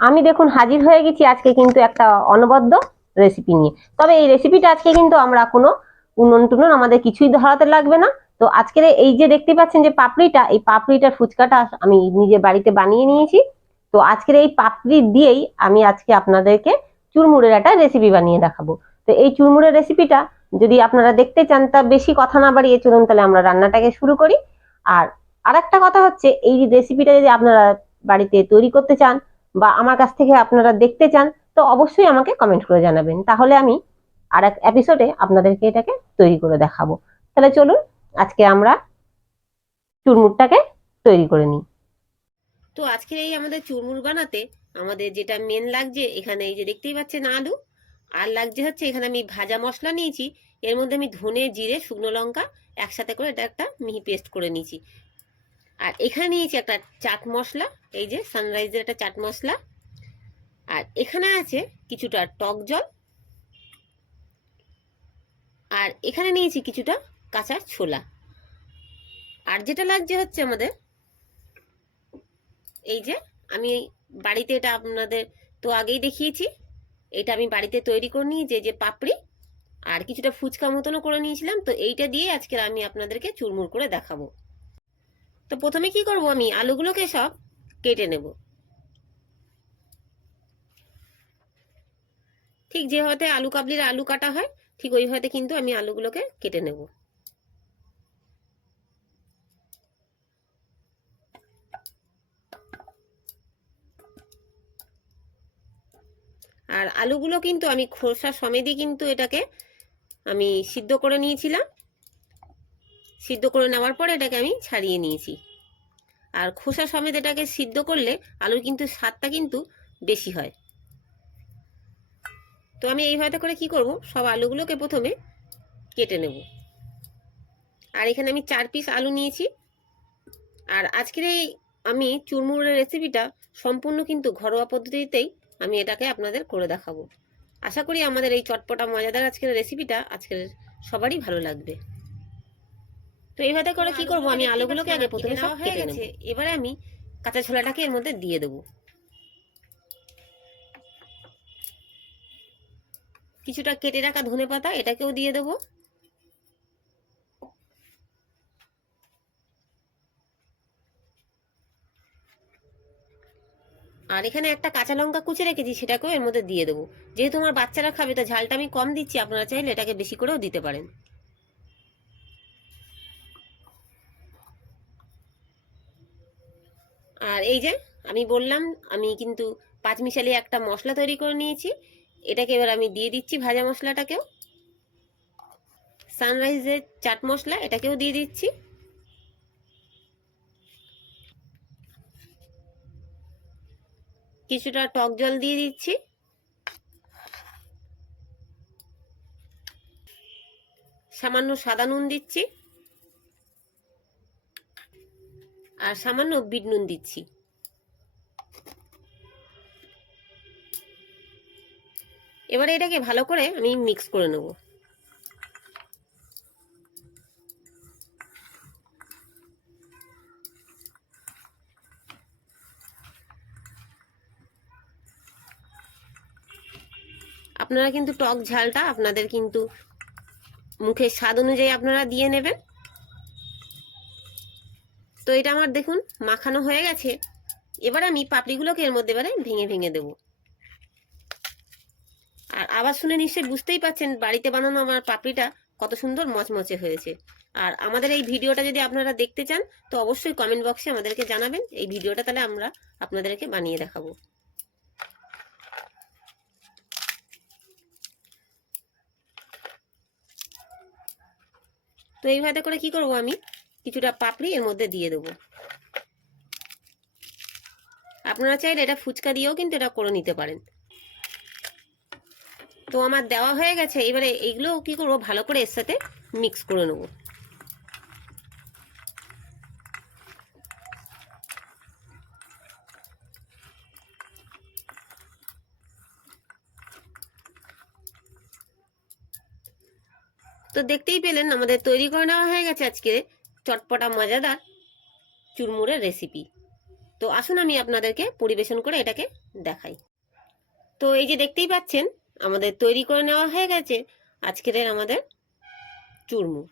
আমি দেখুন হাজির হয়ে গেছি আজকে কিন্তু একটা অনবদ্য রেসিপি নিয়ে। তবে এই রেসিপিটা আজকে কিন্তু আমরা কোনো উনুন টুনুন আমাদের কিছুই ধরাতে লাগবে না। তো আজকের এই যে দেখতে পাচ্ছেন যে পাপড়িটা, এই পাপড়িটার ফুচকাটা আমি নিজের বাড়িতে বানিয়ে নিয়েছি। তো আজকের এই পাপড়ি দিয়েই আমি আজকে আপনাদেরকে চুরমুড়ের একটা রেসিপি বানিয়ে দেখাবো। তো এই চুরমুড়ের রেসিপিটা যদি আপনারা দেখতে চান, তা বেশি কথা না বাড়িয়ে চলুন তাহলে আমরা রান্নাটাকে শুরু করি। আর আরেকটা কথা হচ্ছে, এই রেসিপিটা যদি আপনারা বাড়িতে তৈরি করতে চান বা আমার কাছ থেকে আপনারা দেখতে চান, তো অবশ্যই আমাকে কমেন্ট করে জানাবেন। তাহলে আমি আর এক এপিসোডে আপনাদেরকে এটাকে তৈরি করে দেখাবো। তাহলে চলুন, আজকে আমরা চুরমুরটাকে তৈরি করে নিই। তো আজকের এই আমাদের চুরমুর বানাতে আমাদের যেটা মেন লাগছে, এখানে এই যে দেখতেই পাচ্ছেন আলু। আর লাগছে হচ্ছে, এখানে আমি ভাজা মশলা নিয়েছি। এর মধ্যে আমি ধনে, জিরে, শুকনো লঙ্কা একসাথে করে এটা একটা মিহি পেস্ট করে নিয়েছি। আর এখানে নিয়েছি একটা চাট মশলা, এই যে সানরাইজের একটা চাট মশলা। আর এখানে আছে কিছুটা টক জল। আর এখানে নিয়েছি কিছুটা কাঁচা ছোলা। আর যেটা লাগছে হচ্ছে আমাদের, এই যে আমি বাড়িতে এটা আপনাদের তো আগেই দেখিয়েছি, এটা আমি বাড়িতে তৈরি করে নিই, যে যে পাপড়ি, আর কিছুটা ফুচকা মতনও করে নিয়েছিলাম, তো এইটা দিয়ে আজকে আমি আপনাদেরকে চুরমুর করে দেখাবো। তো প্রথমে কি করব আমি? আলুগুলোকে সব কেটে নেব। ঠিক যেভাবে আলু কাবলির আলু কাটা হয়, ঠিক ওইভাবে কিন্তু আমি আলুগুলোকে কেটে নেব। আর আলুগুলো কিন্তু আমি খোসা সমেতই কিন্তু এটাকে আমি সিদ্ধ করে নিয়েছিলাম। সিদ্ধ করে নেওয়ার পরে এটাকে আমি ছাড়িয়ে নিয়েছি। আর খোসা সমেত এটাকে সিদ্ধ করলে আলুর কিন্তু স্বাদটা কিন্তু বেশি হয়। তো আমি এইভাবে করে কি করব? সব আলুগুলোকে প্রথমে কেটে নেব। আর এখানে আমি চার পিস আলু নিয়েছি। আর আজকের এই আমি চুরমুরের রেসিপিটা সম্পূর্ণ কিন্তু ঘরোয়া পদ্ধতিতেই আমি এটাকে আপনাদের করে দেখাবো। আশা করি আমাদের এই চটপটা, মজাদার আজকের রেসিপিটা আজকের সবারই ভালো লাগবে। তো এইভাবে করে কি করব? আমি আলুগুলোকে আগে প্রথমে সব কেটে নেব। এবারে আমি কাঁচা ছোলাটাকে এর মধ্যে দিয়ে দেবো। কিছুটা কেটে রাখা ধনে পাতা এটাকেও দিয়ে দেবো। আর এখানে একটা কাঁচা লঙ্কা কুচে রেখেছি সেটাকেও এর মধ্যে দিয়ে দেবো। যেহেতু আমার বাচ্চারা খাবে তো ঝালটা আমি কম দিচ্ছি আপনারা চাইলে এটাকে বেশি করেও দিতে পারেন। আর এই যে আমি বললাম, আমি কিন্তু পাঁচমিশালি একটা মশলা তৈরি করে নিয়েছি। এটাকে এবার আমি দিয়ে দিচ্ছি ভাজা মশলাটাকেও। সানরাইজের চাট মশলা এটাকেও দিয়ে দিচ্ছি। কিছুটা টক জল দিয়ে দিচ্ছি। সামান্য সাদা নুন দিচ্ছি। আর সামান্য বিট নুন দিচ্ছি। এবারে এটাকে ভালো করে আমি মিক্স করে নেব। আপনারা কিন্তু টক ঝালটা আপনাদের কিন্তু মুখের স্বাদ অনুযায়ী আপনারা দিয়ে নেবেন। তো এটা আমার দেখুন মাখানো হয়ে গেছে। এবার আমি পাপড়িগুলোকে এর মধ্যে এবারে ভেঙে ভেঙে দেবো। আর আবার শুনে নিশ্চয়ই বুঝতেই পাচ্ছেন বাড়িতে বানানো আমার পাপড়িটা কত সুন্দর মচমচে হয়েছে। আর আমাদের এই ভিডিওটা যদি আপনারা দেখতে চান, তো অবশ্যই কমেন্ট বক্সে আমাদেরকে জানাবেন। এই ভিডিওটা তাহলে আমরা আপনাদেরকে বানিয়ে দেখাবো। তো এইভাবে করে কি করব আমি? কিছুটা পাপড়ি এর মধ্যে দিয়ে দেবো। আপনারা চাইলে এটা ফুচকা দিয়েও কিন্তু এটা করে নিতে পারেন। তো আমার দেওয়া হয়ে গেছে, এবারে এইগুলো কি করব, ভালো করে এর সাথে মিক্স করে নেব। তো দেখতেই পেলেন, আমাদের তৈরি করে নেওয়া হয়ে গেছে আজকে। চটপটা, মজাদার চুরমুরের রেসিপি তো আসুন আমি আপনাদেরকে পরিবেশন করে এটাকে দেখাই। তো এই যে দেখতেই পাচ্ছেন, আমাদের তৈরি করে নেওয়া হয়ে গেছে আজকের আমাদের চুরমু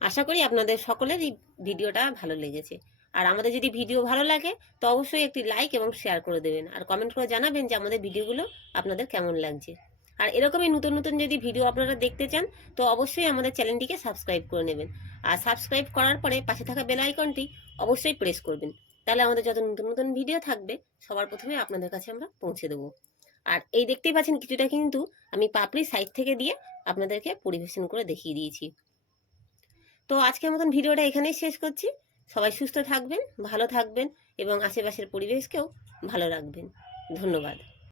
আশা করি আপনাদের সকলের এই ভিডিওটা ভালো লেগেছে। আর আমাদের যদি ভিডিও ভালো লাগে, তো অবশ্যই একটি লাইক এবং শেয়ার করে দেবেন। আর কমেন্ট করে জানাবেন যে আমাদের ভিডিওগুলো আপনাদের কেমন লাগছে। আর এরকমই নতুন নতুন যদি ভিডিও আপনারা দেখতে চান, তো অবশ্যই আমাদের চ্যানেলটিকে সাবস্ক্রাইব করে নেবেন। আর সাবস্ক্রাইব করার পরে পাশে থাকা বেল আইকনটি অবশ্যই প্রেস করবেন। তাহলে আমাদের যত নতুন নতুন ভিডিও থাকবে, সবার প্রথমে আপনাদের কাছে আমরা পৌঁছে দেবো। আর এই দেখতেই পাচ্ছেন কিছুটা কিন্তু আমি পাপড়ি সাইড থেকে দিয়ে আপনাদেরকে পরিবেশন করে দেখিয়ে দিয়েছি। তো আজকের মতন ভিডিওটা এখানেই শেষ করছি। সবাই সুস্থ থাকবেন, ভালো থাকবেন এবং আশেপাশের পরিবেশকেও ভালো রাখবেন। ধন্যবাদ।